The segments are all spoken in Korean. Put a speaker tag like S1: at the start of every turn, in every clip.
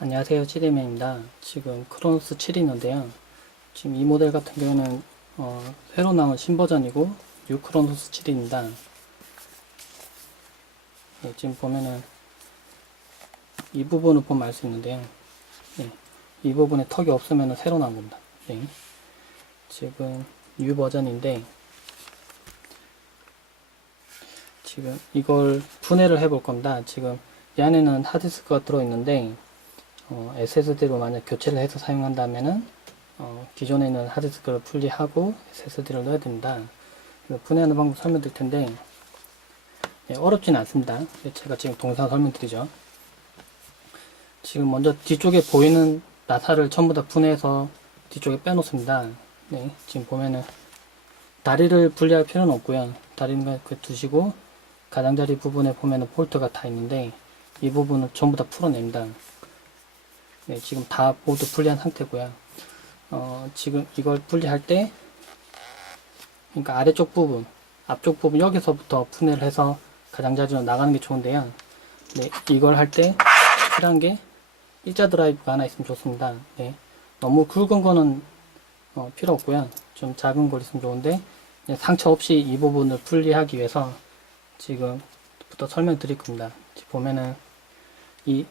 S1: 안녕하세요 치대맨입니다. 지금 크로노스 7이 있는데요. 지금 이 모델 같은 경우는 어, 새로 나온 신버전이고 뉴 크로노스 7입니다. 네, 지금 보면은 이 부분을 보면 알 수 있는데요. 네, 이 부분에 턱이 없으면 새로 나온 겁니다. 네. 지금 뉴 버전인데 지금 이걸 분해를 해 볼 겁니다. 지금 이 안에는 하드디스크가 들어있는데 어, SSD로 만약 교체를 해서 사용한다면은 어, 기존에 있는 하드디스크를 분리하고 SSD를 넣어야. 이거 분해하는 방법 설명드릴 텐데 예, 어렵진 않습니다. 예, 제가 지금 동영상 설명드리죠. 지금 먼저 뒤쪽에 보이는 나사를 전부 다 분해해서 뒤쪽에 빼놓습니다. 네, 지금 보면은 다리를 분리할 필요는 없고요. 다리는 그 두시고 가장자리 부분에 보면은 볼트가 다 있는데 이 부분을 전부 다 풀어냅니다. 네, 지금 다 모두 분리한 상태고요. 어, 지금 이걸 분리할 때, 그러니까 아래쪽 부분, 앞쪽 부분 여기서부터 분해를 해서 가장자리로 나가는 게 좋은데요. 네, 이걸 할 때 필요한 게 일자 드라이브가 하나 있으면 좋습니다. 네, 너무 굵은 거는 어, 필요 없고요. 좀 작은 걸 있으면 좋은데 네, 상처 없이 이 부분을 분리하기 위해서 지금부터 설명드릴 겁니다. 보면은 이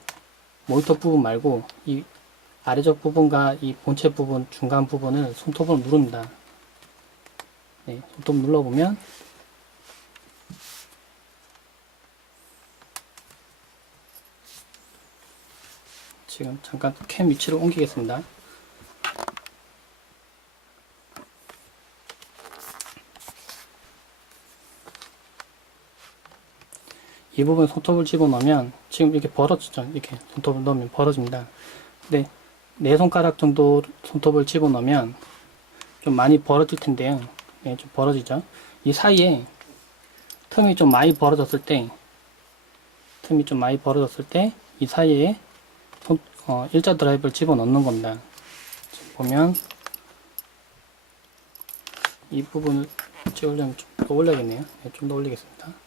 S1: 모니터 부분 말고 이 아래쪽 부분과 이 본체 부분 중간 부분을 손톱으로 누릅니다. 네, 손톱 눌러보면 지금 잠깐 캠 위치를 옮기겠습니다. 이 부분 손톱을 집어넣으면 지금 이렇게 벌어지죠. 이렇게 손톱을 넣으면 벌어집니다. 근데 네 손가락 정도 손톱을 집어넣으면 좀 많이 벌어질 텐데요. 예, 좀 벌어지죠. 이 사이에 틈이 좀 많이 벌어졌을 때, 틈이 좀 많이 벌어졌을 때, 이 사이에 손, 어, 일자 드라이브를 집어넣는 겁니다. 보면 이 부분을 찍으려면 좀 더 올려야겠네요. 예, 좀더 올리겠습니다.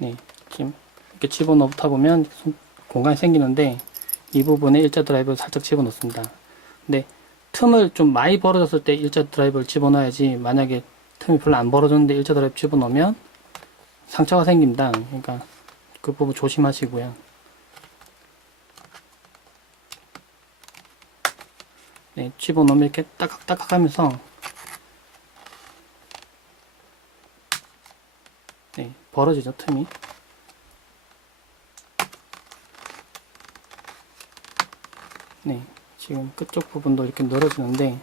S1: 네, 지금 이렇게 집어넣다 보면 손- 공간이 생기는데 이 부분에 일자 드라이브를 살짝 집어넣습니다. 근데 틈을 좀 많이 벌어졌을 때 일자 드라이브를 집어넣어야지 만약에 틈이 별로 안 벌어졌는데 일자 드라이브 집어넣으면 상처가 생깁니다. 그러니까 그 부분 조심하시고요. 네, 집어넣으면 이렇게 따깍따깍 하면서 네, 벌어지죠, 틈이. 네, 지금 끝쪽 부분도 이렇게 늘어지는데,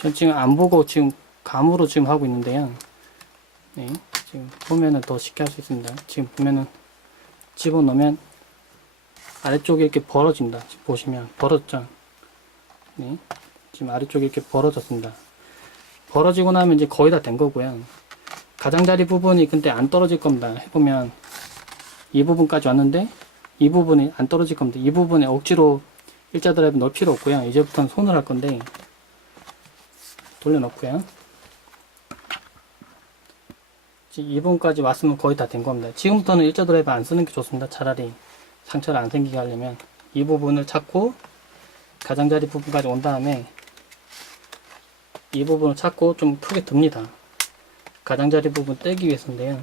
S1: 전 지금 안 보고 지금 감으로 지금 하고 있는데요. 네, 지금 보면은 더 쉽게 할 수 있습니다. 지금 보면은 집어넣으면 아래쪽에 이렇게 벌어진다. 보시면 벌어졌죠. 네. 지금 아래쪽에 이렇게 벌어졌습니다. 벌어지고 나면 이제 거의 다 된 거고요. 가장자리 부분이 근데 안 떨어질 겁니다. 해보면 이 부분까지 왔는데 이 부분이 안 떨어질 겁니다. 이 부분에 억지로 일자 드라이브 넣을 필요 없고요. 이제부터는 손을 할 건데 돌려놓고요. 지금 이 부분까지 왔으면 거의 다 된 겁니다. 지금부터는 일자 드라이브 안 쓰는 게 좋습니다. 차라리 상처를 안 생기게 하려면 이 부분을 찾고 가장자리 부분까지 온 다음에 이 부분을 찾고 좀 크게 듭니다. 가장자리 부분 떼기 위해서인데요.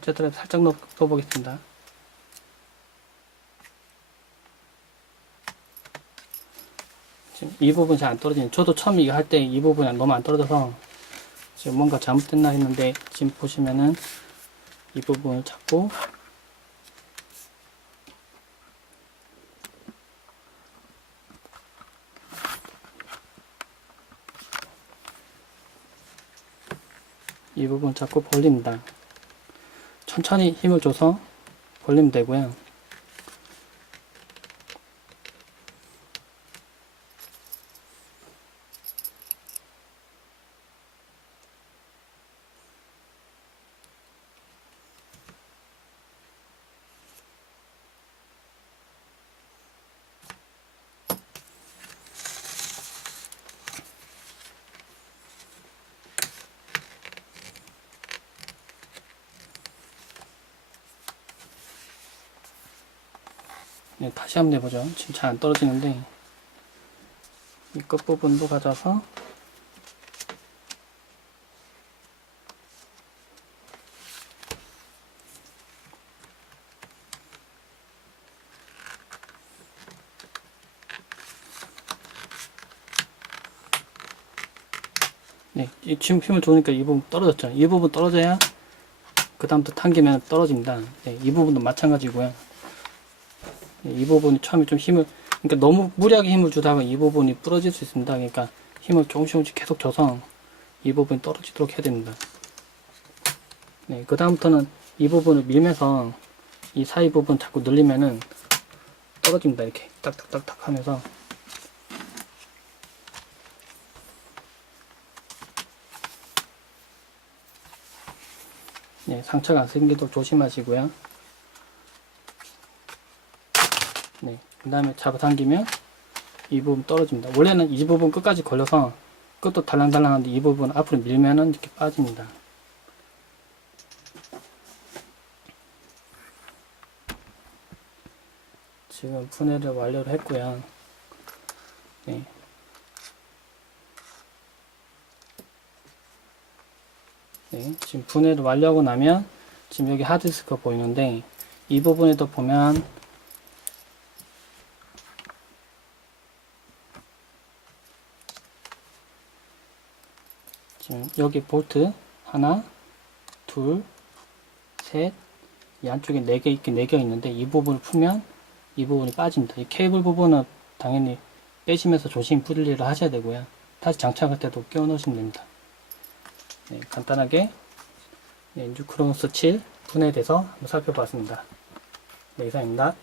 S1: 드라이브 살짝 넣, 넣어보겠습니다. 이 부분 잘 안 떨어지는 저도 처음 이거 할 때 이 부분이 너무 안 떨어져서 지금 뭔가 잘못됐나 했는데 지금 보시면은 이 부분을 잡고 이 부분 잡고 벌립니다. 천천히 힘을 줘서 벌리면 되고요. 네, 다시 한번 해보죠. 지금 잘 안 떨어지는데 이 끝부분도 가져서 네, 이 지금 힘을 좋으니까 이 부분 떨어졌죠. 이 부분 떨어져야 그 다음부터 당기면 떨어집니다. 네, 이 부분도 마찬가지고요. 네, 이 부분이 처음에 좀 힘을, 그러니까 너무 무리하게 힘을 주다가 이 부분이 부러질 수 있습니다. 그러니까 힘을 조금씩 조금씩 계속 줘서 이 부분이 떨어지도록 해야 됩니다. 네, 그 다음부터는 이 부분을 밀면서 이 사이 부분 자꾸 늘리면은 떨어집니다. 이렇게 딱딱딱딱 하면서 네, 상처가 안 생기도록 조심하시고요. 네, 그 다음에 잡아당기면 이 부분 떨어집니다. 원래는 이 부분 끝까지 걸려서 끝도 달랑달랑한데 이 부분 앞으로 밀면은 이렇게 빠집니다. 지금 분해를 완료를 했고요. 네. 네, 지금 분해를 완료하고 나면 지금 여기 하드디스크가 보이는데 이 부분에도 보면 지금 여기 볼트 하나, 둘, 셋, 이 안쪽에 네 개 있긴 네개 있는데 이 부분을 풀면 이 부분이 빠집니다. 이 케이블 부분은 당연히 빼시면서 조심히 분리를 하셔야 되고요. 다시 장착할 때도 끼워 넣으시면 됩니다. 네, 간단하게 네, 뉴크로스 7 분해에 대해서 한번 살펴봤습니다. 네, 이상입니다.